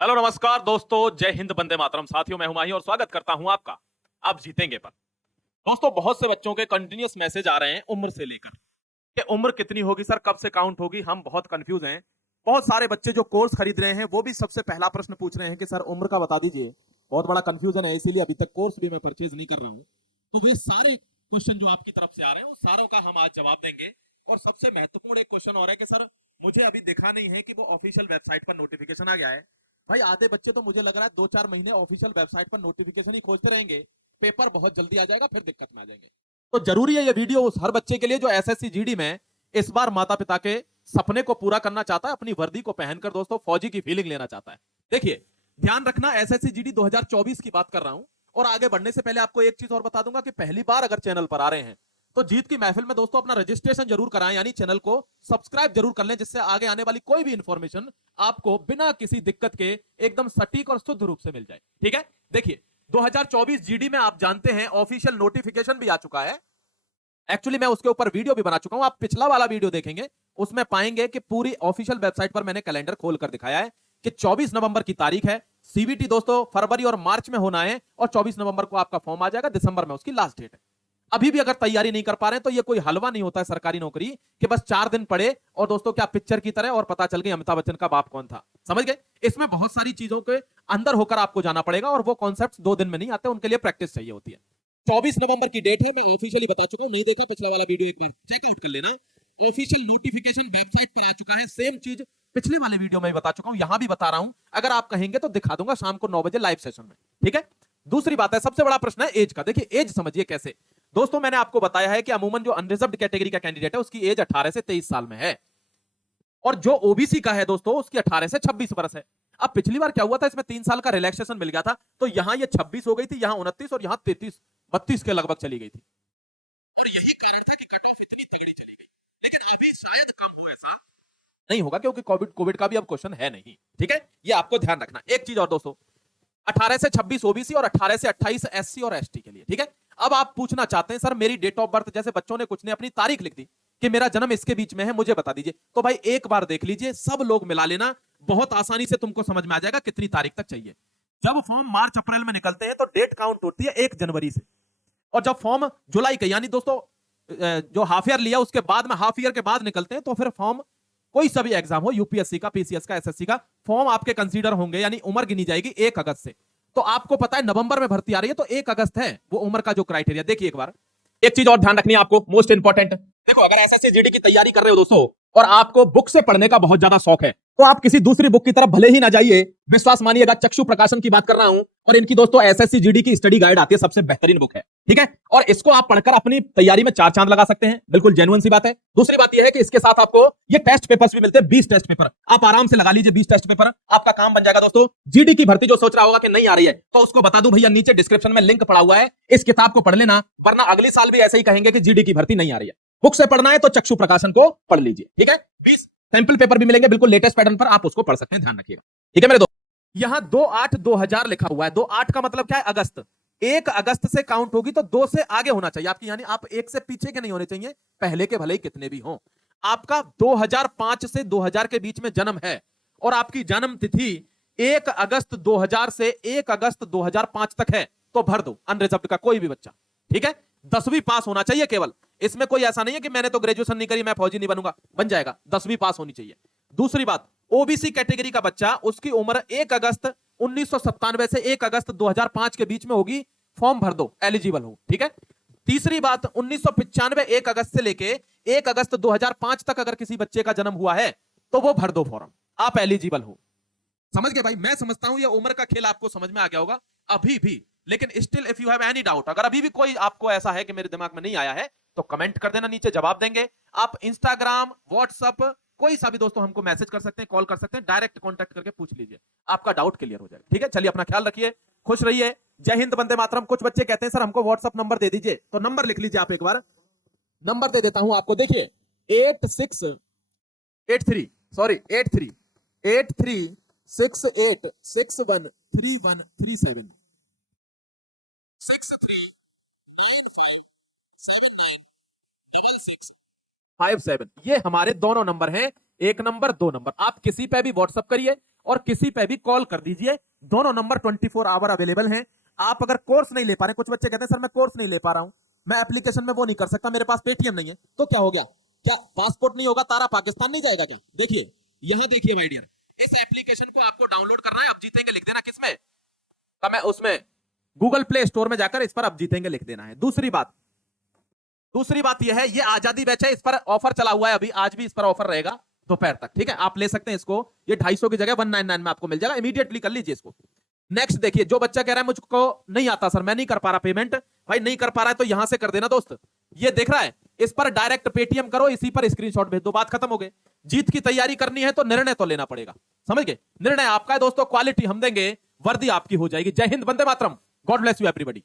Hello नमस्कार दोस्तों, जय हिंद, वंदे मातरम। साथियों, मैं हूं माही और स्वागत करता हूं आपका आप जीतेंगे पर। दोस्तों, बहुत से बच्चों के कंटिन्यूअस मैसेज आ रहे हैं उम्र से लेकर कि उम्र कितनी होगी सर, कब से काउंट होगी। हम बहुत कंफ्यूज हैं। बहुत सारे बच्चे जो कोर्स खरीद रहे हैं वो भी सबसे पहला प्रश्न पूछ रहे हैं कि सर उम्र का बता दीजिए। बहुत बड़ा कंफ्यूजन है, इसीलिए अभी तक कोर्स भी मैं परचेज नहीं कर रहा हूं। तो वे सारे क्वेश्चन जो आपकी तरफ से आ रहे हैं, वो सारों का हम आज जवाब देंगे। और सबसे महत्वपूर्ण एक क्वेश्चन और है कि सर मुझे अभी दिखा नहीं है कि वो ऑफिशियल वेबसाइट पर नोटिफिकेशन आ गया है। भाई, आधे बच्चे तो मुझे लग रहा है 2-4 महीने ऑफिशियल वेबसाइट पर नोटिफिकेशन ही खोजते रहेंगे। पेपर बहुत जल्दी आ जाएगा, फिर दिक्कत में आ जाएंगे। तो जरूरी है ये वीडियो उस हर बच्चे के लिए जो एसएससी जीडी में इस बार माता पिता के सपने को पूरा करना चाहता है, अपनी वर्दी को पहनकर दोस्तों फौजी की फीलिंग लेना चाहता है। देखिए, ध्यान रखना, एसएससी जीडी 2024 की बात कर रहा हूं। और आगे बढ़ने से पहले आपको एक चीज और बता दूंगा कि पहली बार अगर चैनल पर आ रहे हैं तो जीत की महफिल में दोस्तों अपना रजिस्ट्रेशन जरूर कराएं, यानी चैनल को सब्सक्राइब जरूर कर लें, जिससे आगे आने वाली कोई भी इंफॉर्मेशन आपको बिना किसी दिक्कत के एकदम सटीक और शुद्ध रूप से मिल जाए। ठीक है, देखिए 2024 जीडी में आप जानते हैं ऑफिशियल नोटिफिकेशन भी आ चुका है। एक्चुअली मैं उसके ऊपर वीडियो भी बना चुका हूं, आप पिछला वाला वीडियो देखेंगे उसमें पाएंगे कि पूरी ऑफिशियल वेबसाइट पर मैंने कैलेंडर खोल कर दिखाया है कि 24 नवंबर की तारीख है। सीबीटी दोस्तों फरवरी और मार्च में होना है और 24 नवंबर को आपका फॉर्म आ जाएगा, दिसंबर में उसकी लास्ट डेट है। अभी भी अगर तैयारी नहीं कर पा रहे हैं तो ये कोई हलवा नहीं होता है सरकारी नौकरी कि बस 4 दिन पढ़े और दोस्तों क्या पिक्चर की तरह और पता चल गई अमिताभ बच्चन का बाप कौन था। समझ गए? इसमें बहुत सारी चीजों के अंदर होकर आपको जाना पड़ेगा और वो कॉन्सेप्ट 2 दिन में नहीं आते, उनके लिए प्रैक्टिस चाहिए होती है। 24 नवंबर की डेट है, मैं ऑफिशियली बता चुका हूं। नहीं देखा पिछला वाला वीडियो, एक बार चेकआउट कर लेना। ऑफिशियल नोटिफिकेशन वेबसाइट पर आ चुका है। सेम चीज पिछले वाले वीडियो में भी बता चुका हूं, यहां भी बता रहा हूं। अगर आप कहेंगे तो दिखा दूंगा शाम को 9 बजे लाइव सेशन में। ठीक है, दूसरी बात है, सबसे बड़ा प्रश्न है एज का। देखिए एज समझिए कैसे। दोस्तों, मैंने आपको बताया है कि अमूमन जो अनरिजर्व्ड कैटेगरी का कैंडिडेट है उसकी एज 18 से 23 साल में है। और जो ओबीसी का है दोस्तों उसकी 18 से 26 वर्ष है। अब पिछली बार क्या हुआ था, इसमें 3 साल का रिलैक्सेशन मिल गया था, तो यहां ये 26 हो गई थी, यहां 29 और यहां 33-32 के लगभग चली गई थी। और यही कारण था कि कट ऑफ इतनी तगड़ी चली गई। लेकिन अभी शायद कम हो, ऐसा नहीं होगा क्योंकि कोविड कोविड का भी अब क्वेश्चन है नहीं। ठीक है, ये आपको ध्यान रखना। एक चीज और दोस्तों, 18 से 26 ओबीसी और 18 से 28 एससी और एसटी के लिए। ठीक है, अब आप पूछना चाहते हैं सर मेरी डेट ऑफ बर्थ, जैसे बच्चों ने कुछ ने अपनी तारीख लिख दी कि मेरा जन्म इसके बीच में है, मुझे बता दीजिए। तो भाई एक बार देख लीजिए, सब लोग मिला लेना, बहुत आसानी से तुमको समझ में आ जाएगा कितनी तारीख तक चाहिए। जब फॉर्म मार्च अप्रैल में निकलते हैं तो डेट काउंट होती है 1 जनवरी से। और जब फॉर्म जुलाई के, यानी दोस्तों जो हाफ ईयर लिया उसके बाद में, हाफ ईयर के बाद निकलते हैं, तो फिर फॉर्म कोई सा भी एग्जाम हो, यूपीएससी का, पीसीएस का, एसएससी का, फॉर्म आपके कंसीडर होंगे, यानी उम्र गिनी जाएगी 1 अगस्त से। तो आपको पता है नवंबर में भर्ती आ रही है, तो 1 अगस्त है वो उम्र का जो क्राइटेरिया। देखिए एक बार, एक चीज और ध्यान रखनी है आपको, मोस्ट इंपॉर्टेंट। देखो, अगर एसएससी जीडी की तैयारी कर रहे हो दोस्तों और आपको बुक से पढ़ने का बहुत ज्यादा शौक है, तो आप किसी दूसरी बुक की तरफ भले ही ना जाइए। विश्वास मानिएगा, चक्षु प्रकाशन की बात कर रहा हूं और इनकी दोस्तों एसएससी जीडी की स्टडी गाइड आती है, सबसे बेहतरीन बुक है। ठीक है, और इसको आप पढ़कर अपनी तैयारी में 4 चांद लगा सकते हैं, बिल्कुल जेन्युइन सी बात है। दूसरी बात यह है कि इसके साथ आपको ये टेस्ट पेपर्स भी मिलते हैं, 20 टेस्ट पेपर। आप आराम से लगा लीजिए 20 टेस्ट पेपर, आपका काम बन जाएगा दोस्तों। जीडी की भर्ती जो सोच रहा होगा कि नहीं आ रही है, तो उसको बता दूं भैया, नीचे डिस्क्रिप्शन में लिंक पड़ा हुआ है, इस किताब को पढ़ लेना, वरना अगले साल भी ऐसे ही कहेंगे कि जीडी की भर्ती नहीं आ रही है। बुक से पढ़ना है तो चक्षु प्रकाशन को पढ़ लीजिए। ठीक है, 20 सैंपल पेपर भी मिलेंगे, बिल्कुल लेटेस्ट पैटर्न पर, आप उसको पढ़ सकते हैं, ध्यान रखिएगा। ठीक है मेरे दोस्त, यहां 2/8/2000 लिखा हुआ है। 2/8 का मतलब क्या है? अगस्त। 1 अगस्त से काउंट होगी तो 2 से आगे होना चाहिए आपकी, यानी आप 1 से पीछे के नहीं होने चाहिए, पहले के भले ही कितने भी हों। आपका 2005 से 2000 के बीच में जन्म है और आपकी जन्म तिथि 1 अगस्त 2000 से 1 अगस्त 2005 तक है, तो भर दो अनरिजर्व्ड का कोई भी बच्चा। ठीक है, 10वीं पास होना चाहिए केवल। इसमें कोई ऐसा नहीं है कि मैंने तो ग्रेजुएशन नहीं करी, मैं फौजी नहीं बनूंगा, बन जाएगा, 10वीं पास होनी चाहिए। दूसरी बात, ओबीसी कैटेगरी का बच्चा, उसकी उम्र 1 अगस्त 1997 से 1 अगस्त 2005 के बीच में होगी, फॉर्म भर दो, एलिजिबल हो। ठीक है, तीसरी बात, 1995 1 अगस्त से लेके 1 अगस्त 2005 तक अगर किसी बच्चे का जन्म हुआ है तो वो भर दो फॉर्म, आप एलिजिबल हो। समझ गए भाई? मैं समझता हूं ये उम्र का खेल आपको समझ में आ गया होगा अभी भी। लेकिन still if you have any doubt, अगर अभी भी कोई आपको ऐसा है कि मेरे दिमाग में नहीं आया है, तो कमेंट कर देना, नीचे जवाब देंगे। आप इंस्टाग्राम, व्हाट्सअप, कोई सा भी दोस्तों हमको मैसेज कर सकते हैं, कॉल कर सकते हैं, डायरेक्ट कॉन्टैक्ट करके पूछ लीजिए, आपका डाउट क्लियर हो जाएगा। ठीक है, चलिए अपना ख्याल रखिए, खुश रहिए, जय हिंद, वंदे मातरम। कुछ बच्चे कहते हैं सर हमको व्हाट्सअप नंबर दे दीजिए, तो नंबर लिख लीजिए आप एक बार, नंबर दे देता हूं आपको। देखिए 8683, सॉरी 83 68613137, 63 57। ये हमारे दोनों नंबर हैं, एक नंबर, दो नंबर। आप किसी पे भी व्हाट्सअप करिए और किसी पे भी कॉल कर दीजिए, दोनों नंबर 24 आवर अवेलेबल हैं। आप अगर कोर्स नहीं ले पा रहे, कुछ बच्चे कहते हैं सर मैं कोर्स नहीं ले पा रहा हूं, मैं एप्लीकेशन में वो नहीं कर सकता, मेरे पास पेटीएम नहीं है, तो क्या हो गया? क्या पासपोर्ट नहीं होगा, तारा पाकिस्तान नहीं जाएगा क्या? देखिए यहां देखिए माय डियर, इस एप्लीकेशन को आपको डाउनलोड करना है। अब जीतेंगे लिख देना, किसमें? तो मैं उसमें गूगल प्ले स्टोर में जाकर इस पर अब जीतेंगे लिख देना है। दूसरी बात यह है, ये आजादी बैच है, इस पर ऑफर चला हुआ है अभी, आज भी इस पर ऑफर रहेगा दोपहर तक, ठीक है? आप ले सकते हैं इसको, ये 250 की जगह 199 में आपको मिल जाएगा, इमीडिएटली कर लीजिए इसको। नेक्स्ट देखिए, जो बच्चा कह रहा है मुझको नहीं आता सर, मैं नहीं कर पा रहा पेमेंट, भाई नहीं कर पा रहा है तो यहां से कर देना दोस्त, ये देख रहा है, इस पर डायरेक्ट पेटीएम करो, इसी पर स्क्रीनशॉट भेज दो, बात खत्म हो गई। जीत की तैयारी करनी है तो निर्णय तो लेना पड़ेगा, समझ गए? निर्णय आपका है दोस्तों, क्वालिटी हम देंगे, वर्दी आपकी हो जाएगी। जय Hind, Vande Mataram, God bless you everybody.